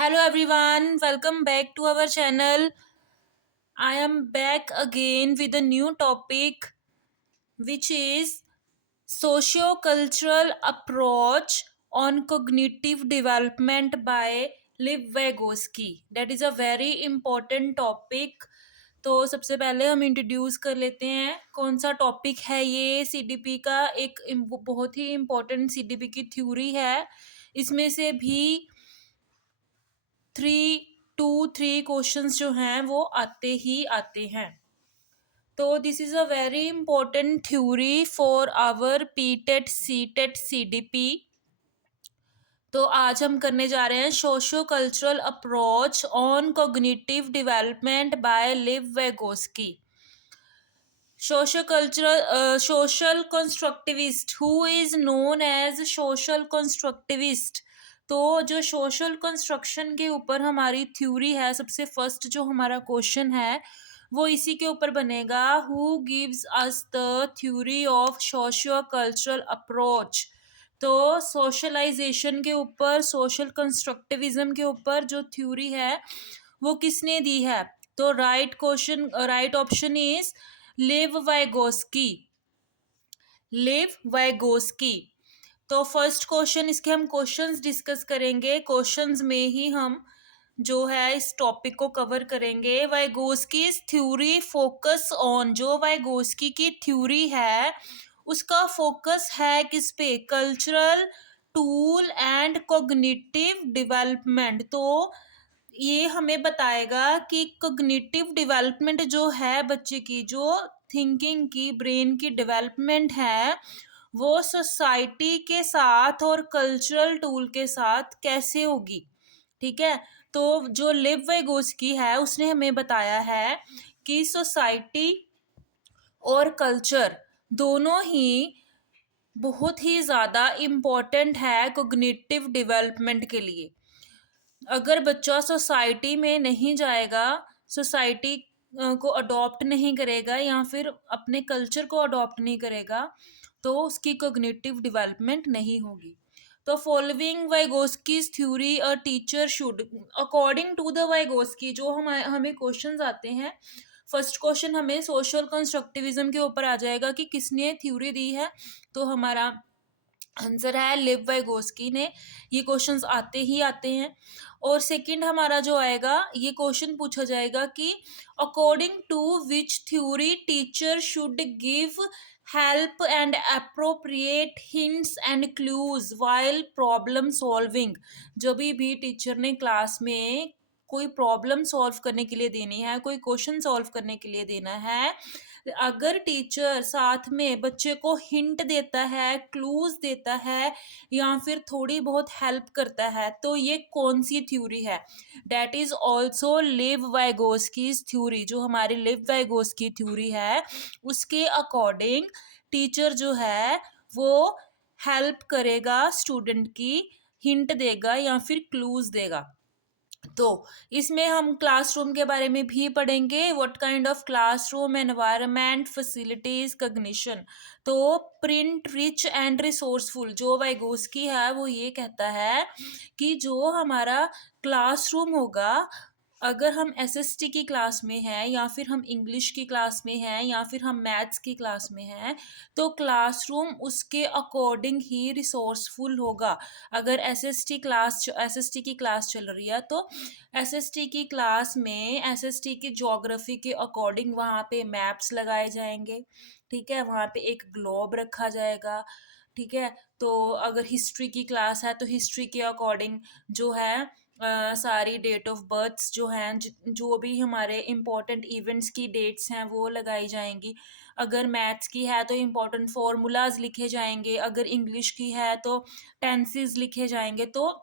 Hello everyone, welcome back to our channel. I am back again with a new topic which is socio-cultural approach on cognitive development by Liv Vygotsky. That is a very important topic. तो सबसे पहले हम introduce कर लेते हैं कौन सा topic है ये सीडीपी का एक बहुत ही इम्पोर्टेंट सीडीपी की थ्योरी है इसमें से भी 3 क्वेश्चंस जो हैं वो आते ही आते हैं तो this is a very important theory for our PTET CTET CDP. तो आज हम करने जा रहे हैं socio cultural approach on cognitive development by Lev Vygotsky. Social constructivist who is known as social constructivist. तो जो सोशल कंस्ट्रक्शन के ऊपर हमारी थ्योरी है सबसे फर्स्ट जो हमारा क्वेश्चन है वो इसी के ऊपर बनेगा। Who gives us the theory of socio cultural approach. तो सोशलाइजेशन के ऊपर सोशल कंस्ट्रक्टिविज्म के ऊपर जो थ्योरी है वो किसने दी है। तो right option is live Vygotsky. Live Vygotsky. तो फर्स्ट क्वेश्चन इसके हम क्वेश्चंस डिस्कस करेंगे क्वेश्चंस में ही हम जो है इस टॉपिक को कवर करेंगे। वाइगोस्की थ्योरी फोकस ऑन जो वाइगोस्की की थ्योरी है उसका फोकस है किस पे cultural tool and cognitive development. तो ये हमें बताएगा कि कॉग्निटिव डेवलपमेंट जो है बच्चे की जो थिंकिंग की ब्रेन की डेवलपमेंट है वो सोसाइटी के साथ और कल्चरल टूल के साथ कैसे होगी। ठीक है। तो जो लिव वाइगोस्की है उसने हमें बताया है कि सोसाइटी और कल्चर दोनों ही बहुत ही ज़्यादा इम्पोर्टेंट है कॉग्निटिव डेवलपमेंट के लिए। अगर बच्चा सोसाइटी में नहीं जाएगा सोसाइटी को अडॉप्ट नहीं करेगा या फिर अपने कल्चर को अडॉप्ट नहीं करेगा तो उसकी कॉग्निटिव डेवलपमेंट नहीं होगी। तो following Vygotsky's theory a teacher should according to the Vygotsky जो हमें क्वेश्चंस आते हैं। फर्स्ट क्वेश्चन हमें सोशल कंस्ट्रक्टिविज्म के ऊपर आ जाएगा कि किसने थ्योरी दी है। तो हमारा आंसर है लिव वाइगोस्की ने। ये क्वेश्चंस आते ही आते हैं। और सेकंड हमारा जो आएगा ये क्वेश्चन पूछा जाएगा कि according to which theory teacher should give help and appropriate hints and clues while problem solving. जब भी टीचर ने क्लास में कोई प्रॉब्लम सॉल्व करने के लिए देनी है कोई क्वेश्चन सॉल्व करने के लिए देना है अगर टीचर साथ में बच्चे को हिंट देता है क्लूज देता है या फिर थोड़ी बहुत हेल्प करता है तो ये कौन सी थ्योरी है। That is also Lev Vygotsky theory. जो हमारी लिव वाइगोस्की थ्योरी है उसके अकॉर्डिंग टीचर जो है वो हेल्प करेगा स्टूडेंट की हिंट देगा या फिर क्लूज देगा। तो इसमें हम क्लासरूम के बारे में भी पढ़ेंगे what kind of classroom environment facilities cognition. तो प्रिंट रिच एंड रिसोर्सफुल जो वाइगोस्की है वो ये कहता है कि जो हमारा क्लासरूम होगा अगर हम एसएसटी की क्लास में हैं या फिर हम इंग्लिश की क्लास में हैं या फिर हम मैथ्स की क्लास में हैं तो क्लासरूम उसके अकॉर्डिंग ही रिसोर्सफुल होगा। अगर एसएसटी की क्लास चल रही है तो एसएसटी की क्लास में एसएसटी की ज्योग्राफी के अकॉर्डिंग वहाँ पे मैप्स लगाए जाएंगे। ठीक है। वहाँ पे एक ग्लोब रखा जाएगा। ठीक है। तो अगर हिस्ट्री की क्लास है तो हिस्ट्री के अकॉर्डिंग जो है सारी डेट ऑफ बर्थ्स जो हैं जो भी हमारे इम्पोर्टेंट इवेंट्स की डेट्स हैं वो लगाई जाएंगी। अगर मैथ्स की है तो इम्पोर्टेंट फार्मूलाज लिखे जाएंगे। अगर इंग्लिश की है तो टेंसेस लिखे जाएंगे। तो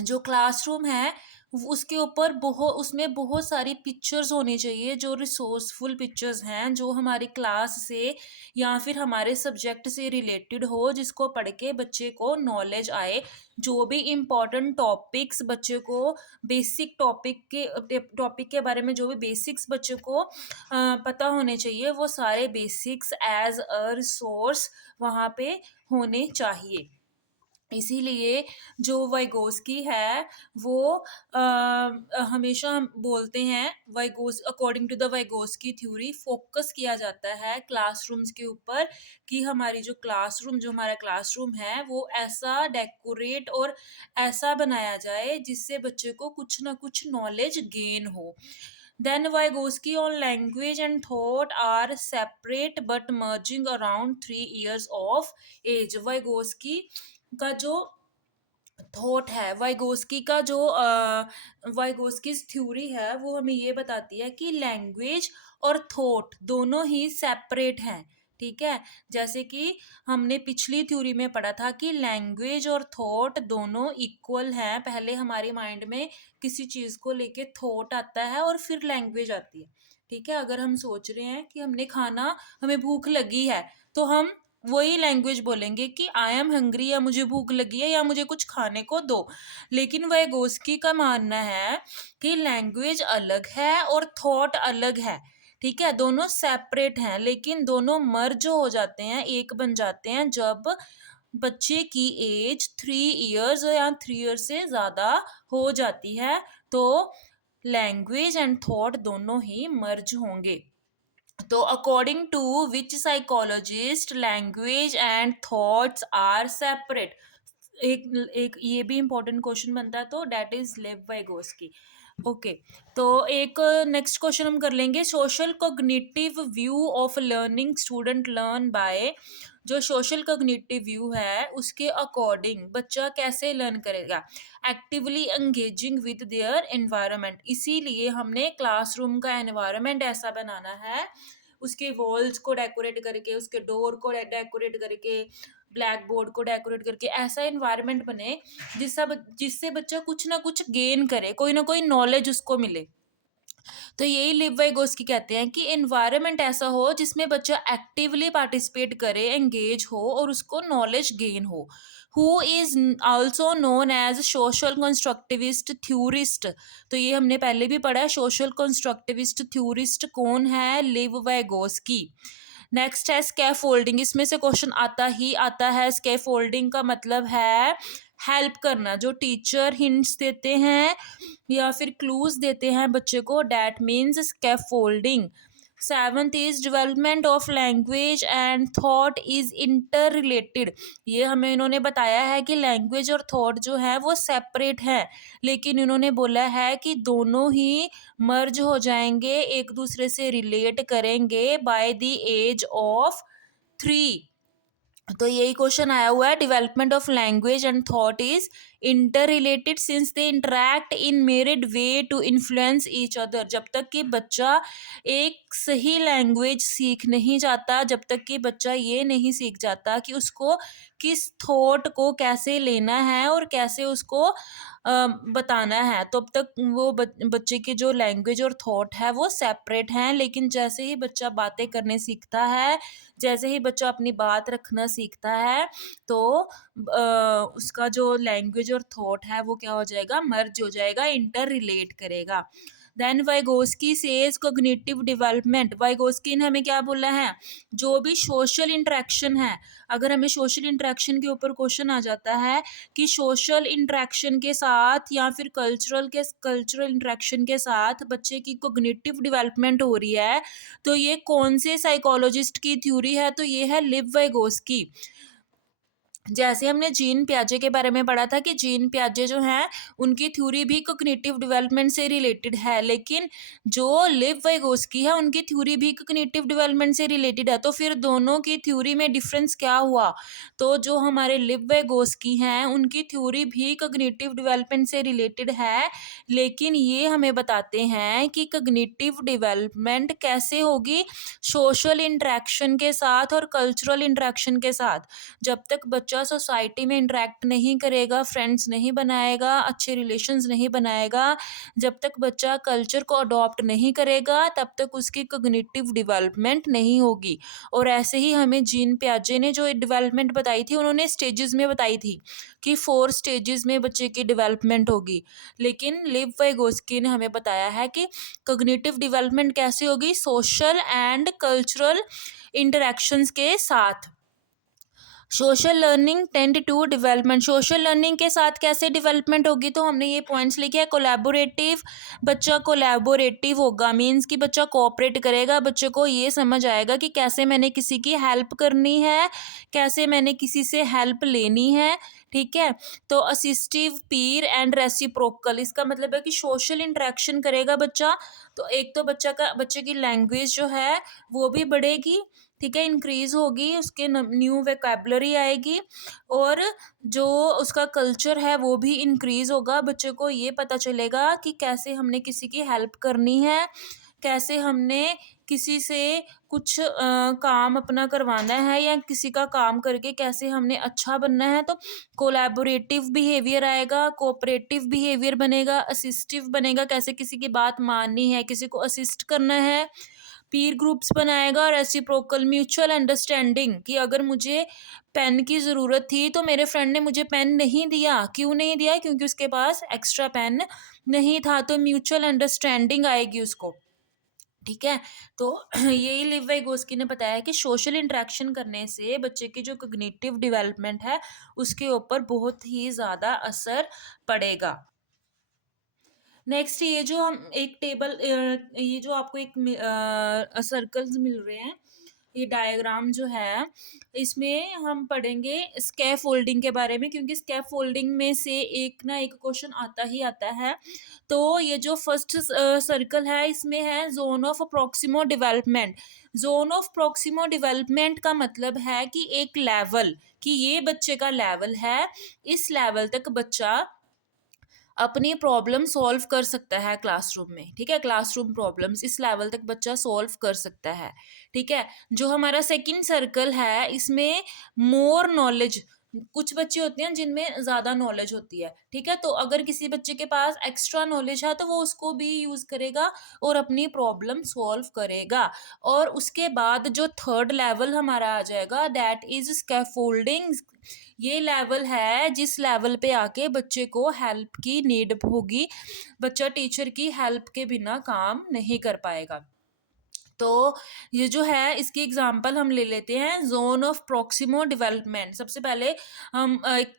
जो क्लासरूम है उसके ऊपर उसमें बहुत सारी पिक्चर्स होनी चाहिए जो रिसोर्सफुल पिक्चर्स हैं जो हमारी क्लास से या फिर हमारे सब्जेक्ट से रिलेटेड हो जिसको पढ़ के बच्चे को नॉलेज आए। जो भी इम्पोर्टेंट टॉपिक्स बच्चे को बेसिक टॉपिक के बारे में जो भी बेसिक्स बच्चे को पता होने चाहिए वो सारे बेसिक्स एज अ रिसोर्स वहाँ पे होने चाहिए। इसीलिए जो वाइगोस्की है वो हमेशा हम बोलते हैं Vygotsky according to the Vygotsky theory focus किया जाता है क्लासरूम्स के ऊपर कि हमारी जो हमारा क्लासरूम है वो ऐसा डेकोरेट और ऐसा बनाया जाए जिससे बच्चे को कुछ ना कुछ नॉलेज गेन हो। Then Vygotsky on language and thought are separate but merging around 3 years of age। Vygotsky का जो थॉट है, वाइगोस्की का जो वाइगोस्की थ्योरी है वो हमें ये बताती है कि लैंग्वेज और थॉट दोनों ही सेपरेट हैं। ठीक है, जैसे कि हमने पिछली थ्योरी में पढ़ा था कि लैंग्वेज और थॉट दोनों इक्वल हैं। पहले हमारे माइंड में किसी चीज को लेके थॉट आता है और फिर लैंग्वेज आती है। ठीक है, अगर हम सोच रहे हैं कि हमें भूख लगी है, तो हम वही लैंग्वेज बोलेंगे कि आई एम हंग्री, या मुझे भूख लगी है, या मुझे कुछ खाने को दो। लेकिन वाइगोस्की का मानना है कि लैंग्वेज अलग है और थॉट अलग है। ठीक है, दोनों सेपरेट हैं लेकिन दोनों मर्ज हो जाते हैं, एक बन जाते हैं जब बच्चे की एज 3 इयर्स या 3 इयर्स से ज्यादा हो जाती है, तो लैंग्वेज एंड थॉट दोनों ही मर्ज होंगे। तो according to which psychologist language and thoughts are separate, एक ये भी इंपॉर्टेंट क्वेश्चन बनता है, तो that is Lev Vygotsky. Okay, तो एक नेक्स्ट क्वेश्चन हम कर लेंगे, social cognitive view of learning student learn by. जो सोशल कॉग्निटिव व्यू है उसके अकॉर्डिंग बच्चा कैसे लर्न करेगा, actively engaging with their environment. इसीलिए हमने क्लासरूम का एनवायरनमेंट ऐसा बनाना है, उसके वॉल्स को डेकोरेट करके, उसके डोर को डेकोरेट करके, ब्लैक बोर्ड को डेकोरेट करके ऐसा एनवायरनमेंट बने जिससे बच्चा कुछ ना कुछ गेन करे, कोई ना कोई नॉलेज उसको मिले। तो यही लिव वाइगोस्की कहते हैं कि एनवायरनमेंट ऐसा हो जिसमें बच्चा एक्टिवली पार्टिसिपेट करे, एंगेज हो और उसको नॉलेज गेन हो। Who is also known as social constructivist theorist. तो ये हमने पहले भी पढ़ा है, सोशल कंस्ट्रक्टिविस्ट थ्योरिस्ट कौन है, लिव वाइगोस्की। नेक्स्ट है स्कैफोल्डिंग, इसमें से क्वेश्चन आता ही आता है। स्कैफोल्डिंग का मतलब है हेल्प करना, जो टीचर हिंट्स देते हैं या फिर क्लूज देते हैं बच्चे को, that means scaffolding. Seventh is development of language and thought is inter related. ये हमें इन्होंने बताया है कि लैंग्वेज और थॉट जो है वो सेपरेट है, लेकिन इन्होंने बोला है कि दोनों ही मर्ज हो जाएंगे, एक दूसरे से रिलेट करेंगे बाय द एज ऑफ 3। तो यही क्वेश्चन आया हुआ है, development of language and thought is interrelated since they interact in myriad way to influence each other. जब तक कि बच्चा एक सही लैंग्वेज सीख नहीं जाता, जब तक कि बच्चा ये नहीं सीख जाता कि उसको किस थॉट को कैसे लेना है और कैसे उसको बताना है, तब तक वो बच्चे की जो लैंग्वेज और थॉट है वो सेपरेट हैं। लेकिन जैसे ही बच्चा बातें करने सीखता है, जैसे ही बच्चा अपनी बात रखना सीखता है, तो उसका जो लैंग्वेज और थॉट है वो क्या हो जाएगा, मर्ज हो जाएगा, इंटर रिलेट करेगा। Then Vygotsky says cognitive development. Vygotsky ने हमें क्या बोला है, जो भी सोशल इंटरेक्शन है, अगर हमें सोशल इंटरेक्शन के ऊपर क्वेश्चन आ जाता है कि सोशल इंटरेक्शन के साथ या फिर कल्चरल इंटरेक्शन के साथ बच्चे की कॉग्निटिव डेवलपमेंट हो रही है, तो ये कौन से साइकोलॉजिस्ट की थ्योरी है, तो ये है लिव वाइगोस्की। जैसे हमने जीन पियाजे के बारे में पढ़ा था कि जीन पियाजे जो हैं उनकी थ्योरी भी कॉग्निटिव डेवलपमेंट से रिलेटेड है, लेकिन जो लिव वाइगोस्की है उनकी थ्योरी भी कॉग्निटिव डेवलपमेंट से रिलेटेड है। तो फिर दोनों की थ्योरी में डिफरेंस क्या हुआ, तो जो हमारे लिव वाइगोस्की हैं उनकी थ्योरी भी कॉग्निटिव डेवलपमेंट से रिलेटेड है, लेकिन ये हमें बताते हैं कि कॉग्निटिव डेवलपमेंट कैसे होगी, सोशल इंटरेक्शन के साथ और कल्चरल इंटरेक्शन के साथ। जब तक बच्चा सोसाइटी में इंटरेक्ट नहीं करेगा, फ्रेंड्स नहीं बनाएगा, अच्छे रिलेशंस नहीं बनाएगा, जब तक बच्चा कल्चर को अडॉप्ट नहीं करेगा, तब तक उसकी कॉग्निटिव डेवलपमेंट नहीं होगी। और ऐसे ही हमें जीन पियाजे ने जो डेवलपमेंट बताई थी, उन्होंने स्टेजेस में बताई थी कि 4 स्टेजेस में बच्चे की डेवलपमेंट होगी, लेकिन लिव वाइगोस्की ने हमें बताया है कि कॉग्निटिव डेवलपमेंट कैसे होगी, सोशल एंड कल्चरल इंटरेक्शंस के साथ। Social learning tend to development, social learning के साथ कैसे डेवलपमेंट होगी, तो हमने ये पॉइंट्स लिखे हैं। कोलैबोरेटिव, बच्चा कोलैबोरेटिव होगा, मीन्स कि बच्चा कोऑपरेट करेगा, बच्चे को ये समझ आएगा कि कैसे मैंने किसी की हेल्प करनी है, कैसे मैंने किसी से हेल्प लेनी है, ठीक है। तो असिस्टिव, पीर एंड रेसिप्रोकल, इसका मतलब है कि सोशल इंटरेक्शन करेगा बच्चा, तो एक तो बच्चे की लैंग्वेज जो है वो भी बढ़ेगी, ठीक है, इंक्रीज होगी, उसके न्यू वेकेबलरी आएगी, और जो उसका कल्चर है वो भी इंक्रीज होगा। बच्चे को ये पता चलेगा कि कैसे हमने किसी की हेल्प करनी है, कैसे हमने किसी से कुछ काम अपना करवाना है, या किसी का काम करके कैसे हमने अच्छा बनना है। तो कोलैबोरेटिव बिहेवियर आएगा, कोऑपरेटिव बिहेवियर बनेगा, असिस्टिव बनेगा, कैसे किसी की बात माननी है, किसी को असिस्ट करना है, पीर ग्रुप्स बनाएगा, रेसिप्रोकल म्यूचुअल अंडरस्टैंडिंग, कि अगर मुझे पेन की ज़रूरत थी तो मेरे फ्रेंड ने मुझे पेन नहीं दिया, क्यों नहीं दिया, क्योंकि उसके पास एक्स्ट्रा पेन नहीं था, तो म्यूचुअल अंडरस्टैंडिंग आएगी उसको, ठीक है। तो यही लिव वाइगोस्की ने बताया कि सोशल इंटरेक्शन करने से बच्चे की जो कॉग्निटिव डेवलपमेंट है उसके ऊपर बहुत ही ज़्यादा असर पड़ेगा। नेक्स्ट, ये जो हम एक टेबल, ये जो आपको एक सर्कल्स मिल रहे हैं, ये डायग्राम जो है, इसमें हम पढ़ेंगे स्कैफ फोल्डिंग के बारे में, क्योंकि स्कैफ फोल्डिंग में से एक ना एक क्वेश्चन आता ही आता है। तो ये जो फर्स्ट सर्कल है, इसमें है zone of proximo development. Zone of proximo development का मतलब है कि एक लेवल, कि ये बच्चे का लेवल है, इस लेवल तक बच्चा अपनी प्रॉब्लम सॉल्व कर सकता है क्लासरूम में, ठीक है। क्लासरूम प्रॉब्लम्स इस लेवल तक बच्चा सॉल्व कर सकता है, ठीक है। जो हमारा सेकंड सर्कल है, इसमें मोर नॉलेज, कुछ बच्चे होते हैं जिनमें ज़्यादा नॉलेज होती है, ठीक है। तो अगर किसी बच्चे के पास एक्स्ट्रा नॉलेज है तो वो उसको भी यूज़ करेगा और अपनी प्रॉब्लम सॉल्व करेगा। और उसके बाद जो थर्ड लेवल हमारा आ जाएगा, दैट इज स्कैफोल्डिंग। ये लेवल है जिस लेवल पे आके बच्चे को हेल्प की नीड होगी, बच्चा टीचर की हेल्प के बिना काम नहीं कर पाएगा। तो ये जो है, इसकी एग्जांपल हम ले लेते हैं, जोन ऑफ प्रॉक्सिमो डेवलपमेंट। सबसे पहले हम एक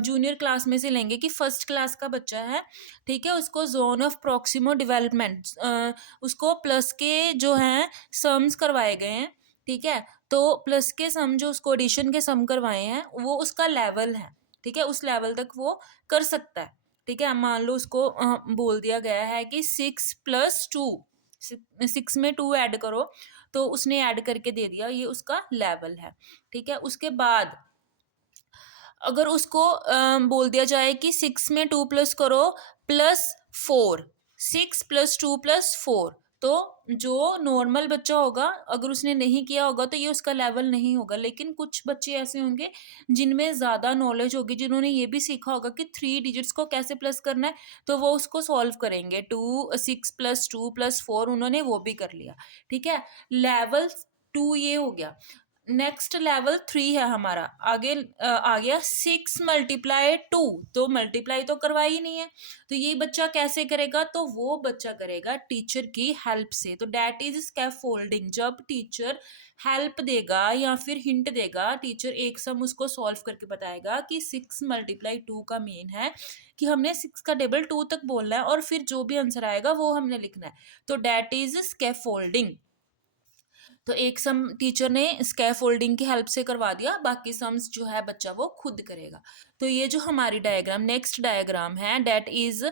जूनियर क्लास में से लेंगे कि फर्स्ट क्लास का बच्चा है, ठीक है, उसको जोन ऑफ प्रॉक्सिमो डेवलपमेंट, उसको प्लस के जो हैं सम्स करवाए गए हैं, ठीक है। तो प्लस के सम, जो उसको एडिशन के सम करवाए हैं, वो उसका लेवल है, ठीक है, उस लेवल तक वो कर सकता है, ठीक है। मान लो उसको बोल दिया गया है कि 6+2, 6 में 2 ऐड करो, तो उसने ऐड करके दे दिया, ये उसका लेवल है, ठीक है। उसके बाद अगर उसको बोल दिया जाए कि 6 में 2 प्लस करो +4, 6+2+4, तो जो नॉर्मल बच्चा होगा, अगर उसने नहीं किया होगा तो ये उसका लेवल नहीं होगा। लेकिन कुछ बच्चे ऐसे होंगे जिनमें ज़्यादा नॉलेज होगी, जिन्होंने ये भी सीखा होगा कि 3 डिजिट्स को कैसे प्लस करना है, तो वो उसको सॉल्व करेंगे। 6+2+4 उन्होंने वो भी कर लिया, ठीक है। लेवल 2 ये हो गया। नेक्स्ट लेवल 3 है हमारा, आगे आ गया 6 × 2, तो मल्टीप्लाई तो करवा ही नहीं है, तो ये बच्चा कैसे करेगा, तो वो बच्चा करेगा टीचर की हेल्प से। तो डैट इज स्कैफोल्डिंग, जब टीचर हेल्प देगा या फिर हिंट देगा, टीचर एक सम उसको सॉल्व करके बताएगा कि 6 × 2 का मीन है कि हमने 6 का टेबल 2 तक बोलना है, और फिर जो भी आंसर आएगा वो हमने लिखना है, तो डैट इज स्कैफोल्डिंग। तो एक सम टीचर ने स्कैफोल्डिंग की हेल्प से करवा दिया, बाकी सम्स जो है बच्चा वो खुद करेगा। तो ये जो हमारी डायग्राम, नेक्स्ट डायग्राम है, डेट इज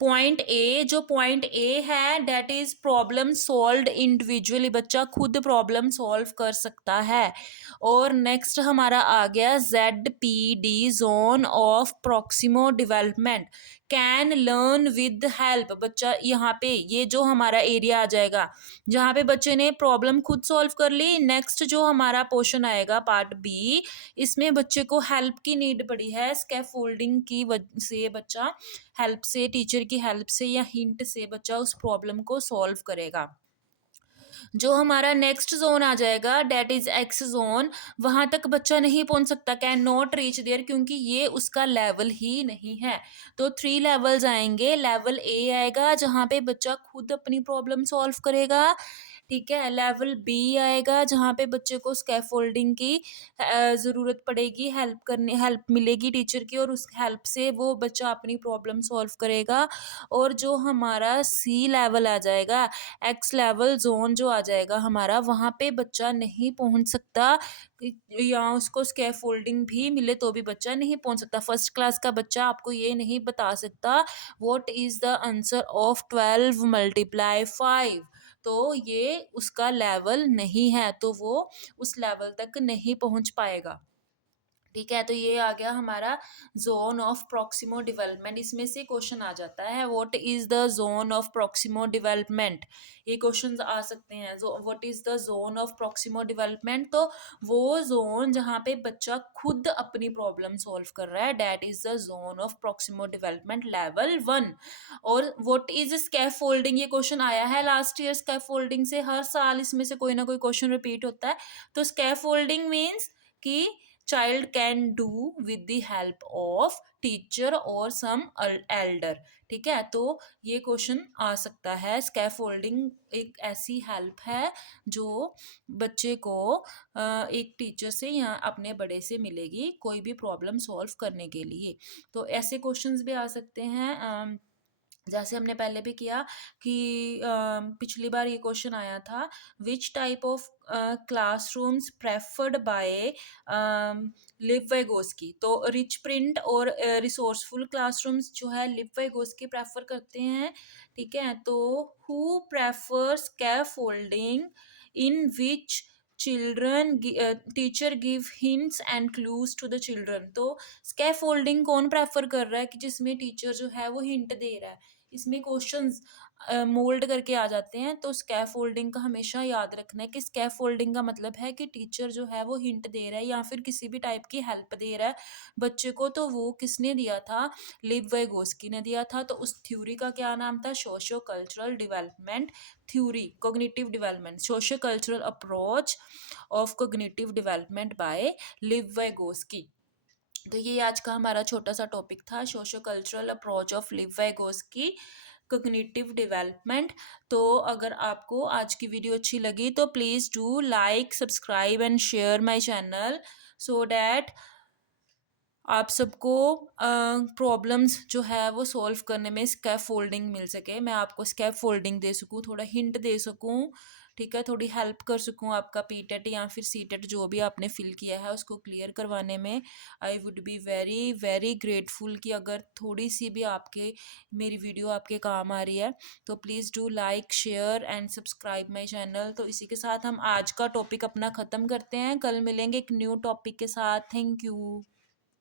पॉइंट ए। जो पॉइंट ए है, that is problem solved individually, बच्चा खुद प्रॉब्लम सॉल्व कर सकता है। और नेक्स्ट हमारा आ गया ZPD, zone of proximo development, can learn with help. बच्चा यहाँ पे, ये जो हमारा एरिया आ जाएगा जहाँ पे बच्चे ने प्रॉब्लम खुद सॉल्व कर ली। नेक्स्ट जो हमारा पोर्शन आएगा पार्ट बी, इसमें बच्चे को हेल्प की नीड पड़ी है, स्कैफोल्डिंग की वजह से बच्चा हेल्प से, टीचर की हेल्प से या हिंट से बच्चा उस प्रॉब्लम को सॉल्व करेगा। जो हमारा नेक्स्ट जोन आ जाएगा, डेट इज एक्स जोन, वहां तक बच्चा नहीं पहुंच सकता, कैन नॉट रीच देयर, क्योंकि ये उसका लेवल ही नहीं है। तो 3 लेवल्स आएंगे। लेवल ए आएगा जहाँ पे बच्चा खुद अपनी प्रॉब्लम सॉल्व करेगा, ठीक है। लेवल बी आएगा जहाँ पे बच्चे को स्कैफोल्डिंग की ज़रूरत पड़ेगी, हेल्प मिलेगी टीचर की, और उस हेल्प से वो बच्चा अपनी प्रॉब्लम सॉल्व करेगा। और जो हमारा सी लेवल आ जाएगा, एक्स लेवल जोन जो आ जाएगा हमारा, वहाँ पे बच्चा नहीं पहुँच सकता, या उसको स्कैफोल्डिंग भी मिले तो भी बच्चा नहीं पहुँच सकता। फर्स्ट क्लास का बच्चा आपको ये नहीं बता सकता what is the answer of 12 multiply 5, तो ये उसका लेवल नहीं है, तो वो उस लेवल तक नहीं पहुंच पाएगा। ठीक है, तो ये आ गया हमारा जोन ऑफ प्रॉक्सिमो डेवलपमेंट। इसमें से क्वेश्चन आ जाता है what is the zone of proximo development, ये क्वेश्चन आ सकते हैं। What is the zone of proximo development, तो वो जोन जहाँ पे बच्चा खुद अपनी प्रॉब्लम सॉल्व कर रहा है, that is the zone of proximo development level 1। और व्हाट इज स्कैफोल्डिंग, ये क्वेश्चन आया है लास्ट ईयर स्कैफोल्डिंग से, हर साल इसमें से कोई ना कोई क्वेश्चन रिपीट होता है। तो स्कैफोल्डिंग मीन्स कि child can do with the help of teacher और सम एल्डर। ठीक है, तो ये क्वेश्चन आ सकता है। स्कैफोल्डिंग एक ऐसी हेल्प है जो बच्चे को एक टीचर से या अपने बड़े से मिलेगी कोई भी प्रॉब्लम सॉल्व करने के लिए। तो ऐसे क्वेश्चंस भी आ सकते हैं। जैसे हमने पहले भी किया कि पिछली बार ये क्वेश्चन आया था, which type of classrooms preferred bye live Vygotsky, तो रिच प्रिंट और रिसोर्सफुल क्लासरूम्स जो है लिव वाइगोस्की प्रेफर करते हैं। ठीक है, तो who prefers scaffolding in which children teacher give hints and clues to the children, तो स्कैफोल्डिंग कौन प्रेफर कर रहा है कि जिसमें टीचर जो है वो हिंट दे रहा है। इसमें क्वेश्चंस मोल्ड करके आ जाते हैं, तो स्कैफोल्डिंग का हमेशा याद रखना है कि स्कैफोल्डिंग का मतलब है कि टीचर जो है वो हिंट दे रहा है या फिर किसी भी टाइप की हेल्प दे रहा है बच्चे को। तो वो किसने दिया था, लिव वाइगोस्की ने दिया था। तो उस थ्योरी का क्या नाम था, socio cultural development theory, cognitive development, socio cultural approach of cognitive development by live Vygotsky. तो ये आज का हमारा छोटा सा टॉपिक था, socio cultural approach of live Vygotsky cognitive development. तो अगर आपको आज की वीडियो अच्छी लगी तो please do like, subscribe and share my channel, so that आप सबको प्रॉब्लम्स जो है वो सॉल्व करने में स्कैफोल्डिंग मिल सके, मैं आपको स्कैफोल्डिंग दे सकूँ, थोड़ा हिंट दे सकूँ। ठीक है, थोड़ी हेल्प कर सकूँ आपका पीटेट या फिर सीटेट जो भी आपने फिल किया है उसको क्लियर करवाने में। I would be very very grateful कि अगर थोड़ी सी भी आपके मेरी वीडियो आपके काम आ रही है, तो please do like, share and subscribe my channel. तो इसी के साथ हम आज का टॉपिक अपना ख़त्म करते हैं, कल मिलेंगे एक न्यू टॉपिक के साथ। Thank you.